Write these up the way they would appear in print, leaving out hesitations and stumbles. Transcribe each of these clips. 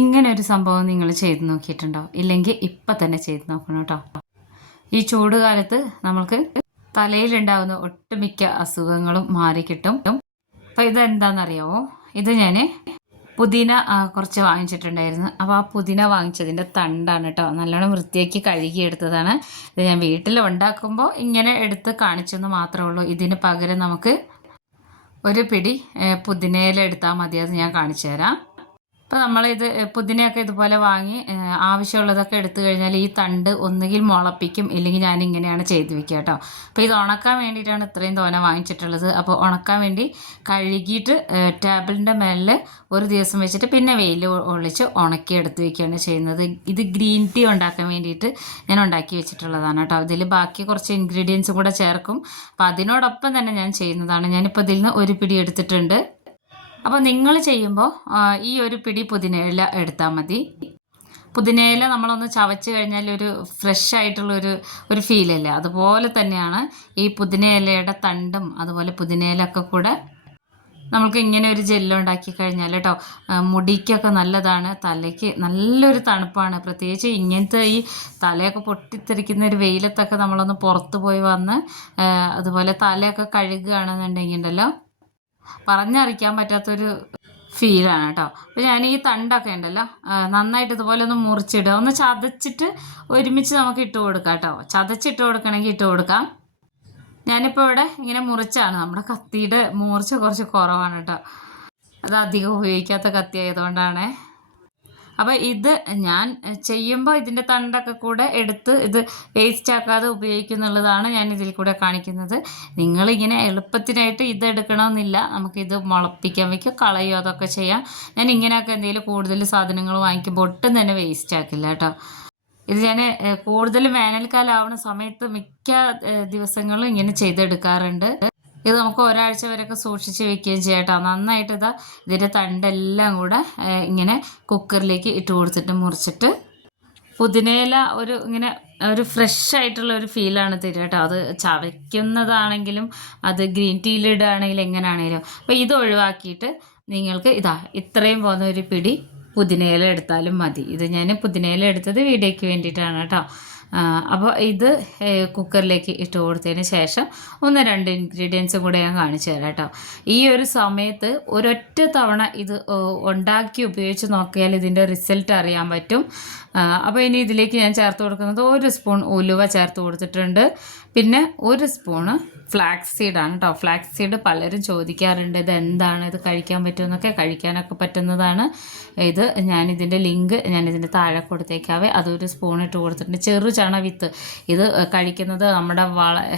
ഇങ്ങനെ ഒരു സംഭവം നിങ്ങൾ ചെയ്ത് നോക്കിയിട്ടുണ്ടോ? ഇല്ലെങ്കിൽ ഇപ്പം തന്നെ ചെയ്ത് നോക്കണം കേട്ടോ. ഈ ചൂട് കാലത്ത് നമ്മൾക്ക് തലയിലുണ്ടാകുന്ന ഒട്ടുമിക്ക അസുഖങ്ങളും മാറിക്കിട്ടും. അപ്പം ഇതെന്താണെന്നറിയാമോ? ഇത് ഞാൻ പുതിന കുറച്ച് വാങ്ങിച്ചിട്ടുണ്ടായിരുന്നു. അപ്പോൾ ആ പുതിന വാങ്ങിച്ചതിൻ്റെ തണ്ടാണ് കേട്ടോ. നല്ലോണം വൃത്തിയാക്കി കഴുകിയെടുത്തതാണ്. ഇത് ഞാൻ വീട്ടിൽ ഉണ്ടാക്കുമ്പോൾ ഇങ്ങനെ എടുത്ത് കാണിച്ചെന്ന് മാത്രമേ ഉള്ളൂ. ഇതിന് പകരം നമുക്ക് ഒരു പിടി പുതിനയില എടുത്താൽ മതി. അത് ഞാൻ കാണിച്ചു തരാം. അപ്പോൾ നമ്മളിത് പുതിനയൊക്കെ ഇതുപോലെ വാങ്ങി ആവശ്യമുള്ളതൊക്കെ എടുത്തു കഴിഞ്ഞാൽ ഈ തണ്ട് ഒന്നുകിൽ മുളപ്പിക്കും, ഇല്ലെങ്കിൽ ഞാനിങ്ങനെയാണ് ചെയ്ത് വെക്കുക കേട്ടോ. അപ്പോൾ ഇത് ഉണക്കാൻ വേണ്ടിയിട്ടാണ് ഇത്രയും തോന വാങ്ങിച്ചിട്ടുള്ളത്. അപ്പോൾ ഉണക്കാൻ വേണ്ടി കഴുകിയിട്ട് ടേബിളിൻ്റെ മേലിൽ ഒരു ദിവസം വെച്ചിട്ട് പിന്നെ വെയിൽ ഒളിച്ച് ഉണക്കി എടുത്ത് വയ്ക്കുകയാണ് ചെയ്യുന്നത്. ഇത് ഗ്രീൻ ടീ ഉണ്ടാക്കാൻ വേണ്ടിയിട്ട് ഞാൻ ഉണ്ടാക്കി വെച്ചിട്ടുള്ളതാണ് കേട്ടോ. ഇതിൽ ബാക്കി കുറച്ച് ഇൻഗ്രീഡിയൻസ് കൂടെ ചേർക്കും. അപ്പോൾ അതിനോടൊപ്പം തന്നെ ഞാൻ ചെയ്യുന്നതാണ്. ഞാനിപ്പോൾ ഇതിൽ നിന്ന് ഒരു പിടി എടുത്തിട്ടുണ്ട്. അപ്പോൾ നിങ്ങൾ ചെയ്യുമ്പോൾ ഈ ഒരു പിടി പുതിനയില എടുത്താൽ മതി. പുതിനയില നമ്മളൊന്ന് ചവച്ച് കഴിഞ്ഞാൽ ഒരു ഫ്രഷ് ആയിട്ടുള്ളൊരു ഫീലല്ലേ, അതുപോലെ തന്നെയാണ് ഈ പുതിനയിലയുടെ തണ്ടും അതുപോലെ പുതിനയിലൊക്കെ കൂടെ നമുക്ക് ഇങ്ങനെ ഒരു ജെല്ലുണ്ടാക്കി കഴിഞ്ഞാൽ കേട്ടോ, മുടിക്കൊക്കെ നല്ലതാണ്, തലയ്ക്ക് നല്ലൊരു തണുപ്പാണ്. പ്രത്യേകിച്ച് ഇങ്ങനത്തെ ഈ തലയൊക്കെ പൊട്ടിത്തെറിക്കുന്ന ഒരു വെയിലത്തൊക്കെ നമ്മളൊന്ന് പുറത്ത് പോയി വന്ന് അതുപോലെ തലയൊക്കെ കഴുകുകയാണെന്നുണ്ടെങ്കിൽ ഉണ്ടല്ലോ, പറഞ്ഞറിയിക്കാൻ പറ്റാത്തൊരു ഫീലാണ് കേട്ടോ. അപ്പോൾ ഞാൻ ഈ തണ്ടൊക്കെ ഉണ്ടല്ലോ നന്നായിട്ട് ഇതുപോലെ ഒന്ന് മുറിച്ചിടുക, ഒന്ന് ചതച്ചിട്ട് ഒരുമിച്ച് നമുക്ക് ഇട്ട് കൊടുക്കാം കേട്ടോ. ചതച്ചിട്ട് കൊടുക്കണമെങ്കിൽ ഇട്ട് കൊടുക്കാം. ഞാനിപ്പോൾ ഇവിടെ ഇങ്ങനെ മുറിച്ചാണ്. നമ്മുടെ കത്തിയുടെ മൂർച്ച കുറച്ച് കുറവാണ് കേട്ടോ. അത് അധികം ഉപയോഗിക്കാത്ത കത്തി ആയതുകൊണ്ടാണ്. അപ്പോൾ ഇത് ഞാൻ ചെയ്യുമ്പോൾ ഇതിൻ്റെ തണ്ടൊക്കെ കൂടെ എടുത്ത് ഇത് വേസ്റ്റ് ആക്കാതെ ഉപയോഗിക്കുന്നുള്ളതാണ് ഞാൻ ഇതിൽ കൂടെ കാണിക്കുന്നത്. നിങ്ങളിങ്ങനെ എളുപ്പത്തിനായിട്ട് ഇത് എടുക്കണമെന്നില്ല. നമുക്കിത് മുളപ്പിക്കാൻ വയ്ക്കുക, കളയോ അതൊക്കെ ചെയ്യാം. ഞാൻ ഇങ്ങനെയൊക്കെ എന്തെങ്കിലും കൂടുതൽ സാധനങ്ങൾ വാങ്ങിക്കുമ്പോൾ ഒട്ടും തന്നെ വേസ്റ്റ് ആക്കില്ല കേട്ടോ. ഇത് ഞാൻ കൂടുതൽ വേനൽക്കാലം ആവുന്ന സമയത്ത് മിക്ക ദിവസങ്ങളും ഇങ്ങനെ ചെയ്തെടുക്കാറുണ്ട്. ഇത് നമുക്ക് ഒരാഴ്ച വരെയൊക്കെ സൂക്ഷിച്ച് വെക്കുകയും ചെയ്യാം കേട്ടോ. നന്നായിട്ട് ഇതിൻ്റെ തണ്ടെല്ലാം കൂടെ ഇങ്ങനെ കുക്കറിലേക്ക് ഇട്ട് കൊടുത്തിട്ട് മുറിച്ചിട്ട് പുതിനയില ഇങ്ങനെ ഒരു ഫ്രഷ് ആയിട്ടുള്ള ഒരു ഫീലാണ് തരിക കേട്ടോ. അത് ചവയ്ക്കുന്നതാണെങ്കിലും അത് ഗ്രീൻ ടീയിലിടുകയാണെങ്കിലും എങ്ങനെയാണെങ്കിലും. അപ്പോൾ ഇത് ഒഴിവാക്കിയിട്ട് നിങ്ങൾക്ക് ഇത്രയും പോകുന്ന ഒരു പിടി പുതിനയില എടുത്താലും മതി. ഇത് ഞാൻ പുതിനയില എടുത്തത് വീഡിയോയ്ക്ക് വേണ്ടിയിട്ടാണ് കേട്ടോ. അപ്പോൾ ഇത് കുക്കറിലേക്ക് ഇട്ട് കൊടുത്തതിന് ശേഷം 1-2 ഇൻഗ്രീഡിയൻസും കൂടെ ഞാൻ കാണിച്ചു തരാം കേട്ടോ. ഈ ഒരു സമയത്ത് ഒരൊറ്റ തവണ ഇത് ഉണ്ടാക്കി ഉപയോഗിച്ച് നോക്കിയാൽ ഇതിൻ്റെ റിസൾട്ട് അറിയാൻ പറ്റും. അപ്പോൾ ഇനി ഇതിലേക്ക് ഞാൻ ചേർത്ത് കൊടുക്കുന്നത് 1 സ്പൂൺ ഉലുവ ചേർത്ത് കൊടുത്തിട്ടുണ്ട്. പിന്നെ 1 സ്പൂണ് ഫ്ലാക്സ് സീഡാണ് കേട്ടോ. ഫ്ലാക്സ് സീഡ് പലരും ചോദിക്കാറുണ്ട്, ഇത് എന്താണ്, ഇത് കഴിക്കാൻ പറ്റുമെന്നൊക്കെ. കഴിക്കാനൊക്കെ പറ്റുന്നതാണ്. ഞാനിതിൻ്റെ ലിങ്ക് ഞാനിതിൻ്റെ താഴെ കൊടുത്തേക്കാവേ. അതൊരു സ്പൂൺ ഇട്ട് കൊടുത്തിട്ടുണ്ട്. ചെറുചണ വിത്ത് ഇത് കഴിക്കുന്നത് നമ്മുടെ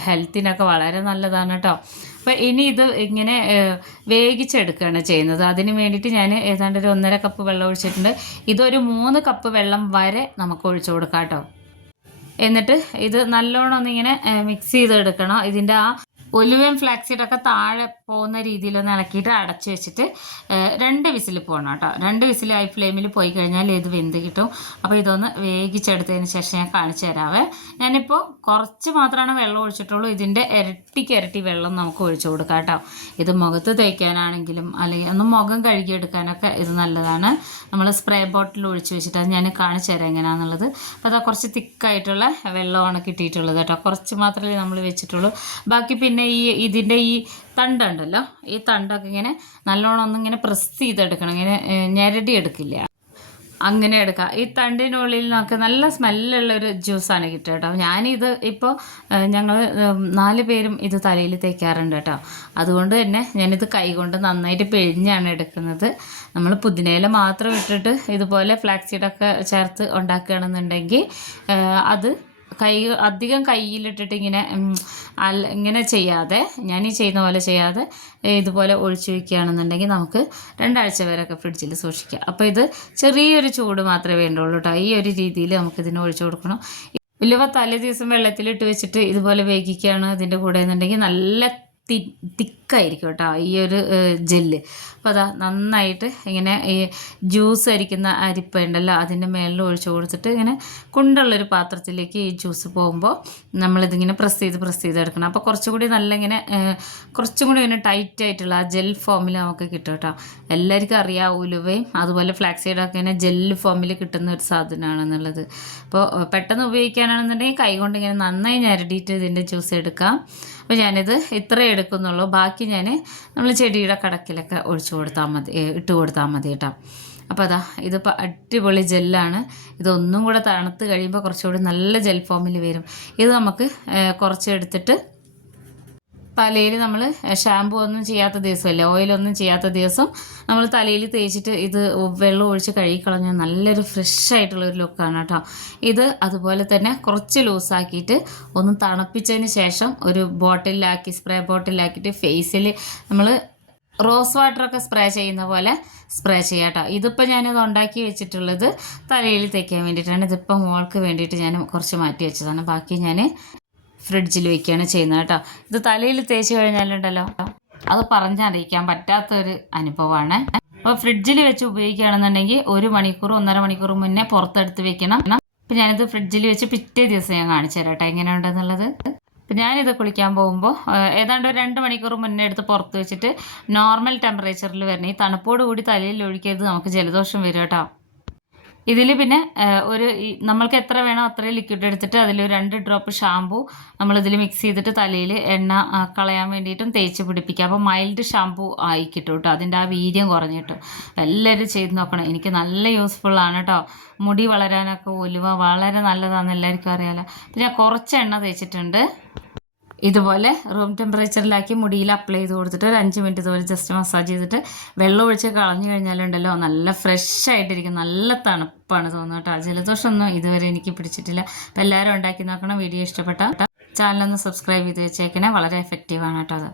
ഹെൽത്തിനൊക്കെ വളരെ നല്ലതാണ് കേട്ടോ. അപ്പോൾ ഇനി ഇത് ഇങ്ങനെ വേവിച്ചെടുക്കുകയാണ് ചെയ്യുന്നത്. അതിന് വേണ്ടിയിട്ട് ഞാൻ ഏതാണ്ട് ഒരു 1.5 കപ്പ് വെള്ളം ഒഴിച്ചിട്ടുണ്ട്. ഇതൊരു 3 കപ്പ് വെള്ളം വരെ നമുക്ക് ഒഴിച്ചു കൊടുക്കാം കേട്ടോ. എന്നിട്ട് ഇത് നല്ലോണം ഒന്നിങ്ങനെ മിക്സ് ചെയ്തെടുക്കണം. ഇതിൻ്റെ ആ ഒലിവയും ഫ്ലാക്സീഡൊക്കെ താഴെ പോകുന്ന രീതിയിലൊന്ന് ഇളക്കിയിട്ട് അടച്ചു വെച്ചിട്ട് 2 വിസിൽ പോകണം കേട്ടോ. 2 വിസിൽ ഹൈ ഫ്ലെയിമിൽ പോയി കഴിഞ്ഞാൽ ഇത് വെന്ത് കിട്ടും. അപ്പോൾ ഇതൊന്ന് വേവിച്ചെടുത്തതിന് ശേഷം ഞാൻ കാണിച്ചു തരാവേ. ഞാനിപ്പോൾ കുറച്ച് മാത്രമാണ് വെള്ളം ഒഴിച്ചിട്ടുള്ളൂ. ഇതിൻ്റെ ഇരട്ടി വെള്ളം നമുക്ക് ഒഴിച്ചു കൊടുക്കാം കേട്ടോ. ഇത് മുഖത്ത് തേക്കാനാണെങ്കിലും അല്ലെങ്കിൽ ഒന്ന് മുഖം കഴുകിയെടുക്കാനൊക്കെ ഇത് നല്ലതാണ്. നമ്മൾ സ്പ്രേ ബോട്ടിൽ ഒഴിച്ച് വെച്ചിട്ട് അത് ഞാൻ കാണിച്ചു തരാം എങ്ങനെയാണെന്നുള്ളത്. അപ്പോൾ കുറച്ച് തിക്കായിട്ടുള്ള വെള്ളമാണ് കിട്ടിയിട്ടുള്ളത് കേട്ടോ. കുറച്ച് മാത്രമേ നമ്മൾ വെച്ചിട്ടുള്ളൂ. ബാക്കി പിന്നെ ഇതിൻ്റെ ഈ തണ്ടുണ്ടല്ലോ, ഈ തണ്ടൊക്കെ ഇങ്ങനെ നല്ലോണം ഒന്നിങ്ങനെ പ്രസ് ചെയ്തെടുക്കണം. ഇങ്ങനെ ഞെരടി എടുക്കില്ല, അങ്ങനെ എടുക്കുക. ഈ തണ്ടിനുള്ളിൽ നമുക്ക് നല്ല സ്മെല്ലുള്ളൊരു ജ്യൂസാണ് കിട്ടുക കേട്ടോ. ഞാനിത് ഇപ്പോൾ ഞങ്ങൾ 4 പേരും ഇത് തലയിൽ തേക്കാറുണ്ട് കേട്ടോ. അതുകൊണ്ട് തന്നെ ഞാനിത് കൈകൊണ്ട് നന്നായിട്ട് പിഴിഞ്ഞാണ് എടുക്കുന്നത്. നമ്മൾ പുതിനയില മാത്രം ഇട്ടിട്ട് ഇതുപോലെ ഫ്ലാക്സീഡൊക്കെ ചേർത്ത് ഉണ്ടാക്കുകയാണെന്നുണ്ടെങ്കിൽ അത് അധികം കയ്യിലിട്ടിട്ട് ഇങ്ങനെ ചെയ്യാതെ, ഞാൻ ഈ ചെയ്യുന്ന പോലെ ചെയ്യാതെ ഇതുപോലെ ഒഴിച്ചു വയ്ക്കുകയാണെന്നുണ്ടെങ്കിൽ നമുക്ക് 2 ആഴ്ച വരെയൊക്കെ ഫ്രിഡ്ജിൽ സൂക്ഷിക്കാം. അപ്പോൾ ഇത് ചെറിയൊരു ചൂട് മാത്രമേ വേണ്ടുള്ളൂ കേട്ടോ. ഈ ഒരു രീതിയിൽ നമുക്കിതിന് ഒഴിച്ചു കൊടുക്കണം. ഉലുവ തലേ ദിവസം വെള്ളത്തിലിട്ട് വെച്ചിട്ട് ഇതുപോലെ വേവിക്കുകയാണ് ഇതിൻ്റെ കൂടെ എന്നുണ്ടെങ്കിൽ നല്ല തിക്കായിരിക്കും കേട്ടോ ഈ ഒരു ജെല്ല്. അപ്പോൾ അതാ നന്നായിട്ട് ഇങ്ങനെ ഈ ജ്യൂസ് അരിക്കുന്ന അരിപ്പ ഉണ്ടല്ലോ അതിൻ്റെ മേളിൽ ഒഴിച്ച് കൊടുത്തിട്ട് ഇങ്ങനെ കുണ്ടുള്ളൊരു പാത്രത്തിലേക്ക് ഈ ജ്യൂസ് പോകുമ്പോൾ നമ്മളിതിങ്ങനെ പ്രസ് ചെയ്ത് എടുക്കണം. അപ്പോൾ കുറച്ചും കൂടി നല്ല ഇങ്ങനെ കുറച്ചും കൂടി ഇങ്ങനെ ടൈറ്റ് ആയിട്ടുള്ള ആ ജെൽ ഫോമിൽ നമുക്ക് കിട്ടും കേട്ടോ. എല്ലാവർക്കും അറിയാം ഉലുവയും അതുപോലെ ഫ്ലാക്സ് സീഡൊക്കെ ഇങ്ങനെ ജെല്ല് ഫോമിൽ കിട്ടുന്ന ഒരു സാധനമാണെന്നുള്ളത്. അപ്പോൾ പെട്ടെന്ന് ഉപയോഗിക്കാനാണെന്നുണ്ടെങ്കിൽ കൈ കൊണ്ട് ഇങ്ങനെ നന്നായി ഞരടിയിട്ട് ഇതിൻ്റെ ജ്യൂസ് എടുക്കാം. അപ്പോൾ ഞാനിത് ഇത്രയേ എടുക്കുന്നുള്ളൂ. ബാക്കി ഞാൻ നമ്മൾ ചെടിയുടെ കടക്കിലൊക്കെ ഒഴിച്ചു കൊടുത്താൽ മതി, ഇട്ട് കൊടുത്താൽ മതി കേട്ടോ. അപ്പോൾ അതാ ഇതിപ്പോൾ അടിപൊളി ജെല്ലാണ്. ഇതൊന്നും കൂടെ തണുത്ത് കഴിയുമ്പോൾ കുറച്ചുകൂടി നല്ല ജെൽ ഫോമിൽ വരും. ഇത് നമുക്ക് കുറച്ച് എടുത്തിട്ട് തലയിൽ നമ്മൾ ഷാമ്പു ഒന്നും ചെയ്യാത്ത ദിവസമല്ലേ, ഓയിലൊന്നും ചെയ്യാത്ത ദിവസം നമ്മൾ തലയിൽ തേച്ചിട്ട് ഇത് വെള്ളം ഒഴിച്ച് കഴുകിക്കളഞ്ഞാൽ നല്ലൊരു ഫ്രഷ് ആയിട്ടുള്ളൊരു ലുക്കാണ് കേട്ടോ. ഇത് അതുപോലെ തന്നെ കുറച്ച് ലൂസാക്കിയിട്ട് ഒന്ന് തണുപ്പിച്ചതിന് ശേഷം ഒരു ബോട്ടിലാക്കി, സ്പ്രേ ബോട്ടിലാക്കിയിട്ട് ഫേസിൽ നമ്മൾ റോസ് വാട്ടറൊക്കെ സ്പ്രേ ചെയ്യുന്ന പോലെ സ്പ്രേ ചെയ്യാം കേട്ടോ. ഇതിപ്പോൾ ഞാനത് ഉണ്ടാക്കി വെച്ചിട്ടുള്ളത് തലയിൽ തേക്കാൻ വേണ്ടിയിട്ടാണ്. ഇതിപ്പോൾ മോൾക്ക് വേണ്ടിയിട്ട് ഞാൻ കുറച്ച് മാറ്റി വെച്ചതാണ്. ബാക്കി ഞാൻ ഫ്രിഡ്ജിൽ വയ്ക്കുകയാണ് ചെയ്യുന്നത് കേട്ടോ. ഇത് തലയിൽ തേച്ച് കഴിഞ്ഞാലുണ്ടല്ലോ അത് പറഞ്ഞറിയിക്കാൻ പറ്റാത്തൊരു അനുഭവമാണ്. അപ്പോൾ ഫ്രിഡ്ജിൽ വെച്ച് ഉപയോഗിക്കുകയാണെന്നുണ്ടെങ്കിൽ 1 മണിക്കൂർ 1.5 മണിക്കൂർ മുന്നേ പുറത്തെടുത്ത് വെക്കണം. അപ്പോൾ ഞാനിത് ഫ്രിഡ്ജിൽ വെച്ച് പിറ്റേ ദിവസം ഞാൻ കാണിച്ചു തരാം കേട്ടോ എങ്ങനെയുണ്ടെന്നുള്ളത്. അപ്പോൾ ഞാനിത് കുളിക്കാൻ പോകുമ്പോൾ ഏതാണ്ട് ഒരു 2 മണിക്കൂർ മുന്നേ എടുത്ത് പുറത്ത് വെച്ചിട്ട് നോർമൽ ടെമ്പറേച്ചറിൽ വരണം. ഈ തണുപ്പോട് കൂടി തലയിൽ ഒഴിക്കരുത്, നമുക്ക് ജലദോഷം വരും കേട്ടോ. ഇതിൽ പിന്നെ നമ്മൾക്ക് എത്ര വേണോ അത്രയും ലിക്വിഡ് എടുത്തിട്ട് അതിൽ 2 ഡ്രോപ്പ് ഷാമ്പു നമ്മളിതിൽ മിക്സ് ചെയ്തിട്ട് തലയിൽ എണ്ണ കളയാൻ വേണ്ടിയിട്ടും തേച്ച് പിടിപ്പിക്കുക. അപ്പോൾ മൈൽഡ് ഷാമ്പു ആയി കിട്ടും കേട്ടോ, അതിൻ്റെ ആ വീര്യം കുറഞ്ഞിട്ടും. എല്ലാവരും ചെയ്ത് നോക്കണം, എനിക്ക് നല്ല യൂസ്ഫുള്ളാണ് കേട്ടോ. മുടി വളരാനൊക്കെ ഉലുവ വളരെ നല്ലതാണെന്ന് എല്ലാവർക്കും അറിയാമല്ലോ. പിന്നെ കുറച്ച് എണ്ണ തേച്ചിട്ടുണ്ട്. ഇതുപോലെ റൂം ടെമ്പറേച്ചറിലാക്കി മുടിയിൽ അപ്ലൈ ചെയ്ത് കൊടുത്തിട്ട് ഒരു 5 മിനിറ്റ് ഇതുപോലെ ജസ്റ്റ് മസാജ് ചെയ്തിട്ട് വെള്ളം ഒഴിച്ച് കളഞ്ഞു കഴിഞ്ഞാലുണ്ടല്ലോ നല്ല ഫ്രഷ് ആയിട്ടിരിക്കും, നല്ല തണുപ്പാണ് തോന്നുന്നത് കേട്ടോ. ജലദോഷമൊന്നും ഇതുവരെ എനിക്ക് പിടിച്ചിട്ടില്ല. അപ്പോൾ എല്ലാവരും ഉണ്ടാക്കി നോക്കണം. വീഡിയോ ഇഷ്ടപ്പെട്ട ചാനലൊന്ന് സബ്സ്ക്രൈബ് ചെയ്ത് വെച്ചേക്കണേ, വളരെ എഫക്റ്റീവാണ് കേട്ടോ അത്.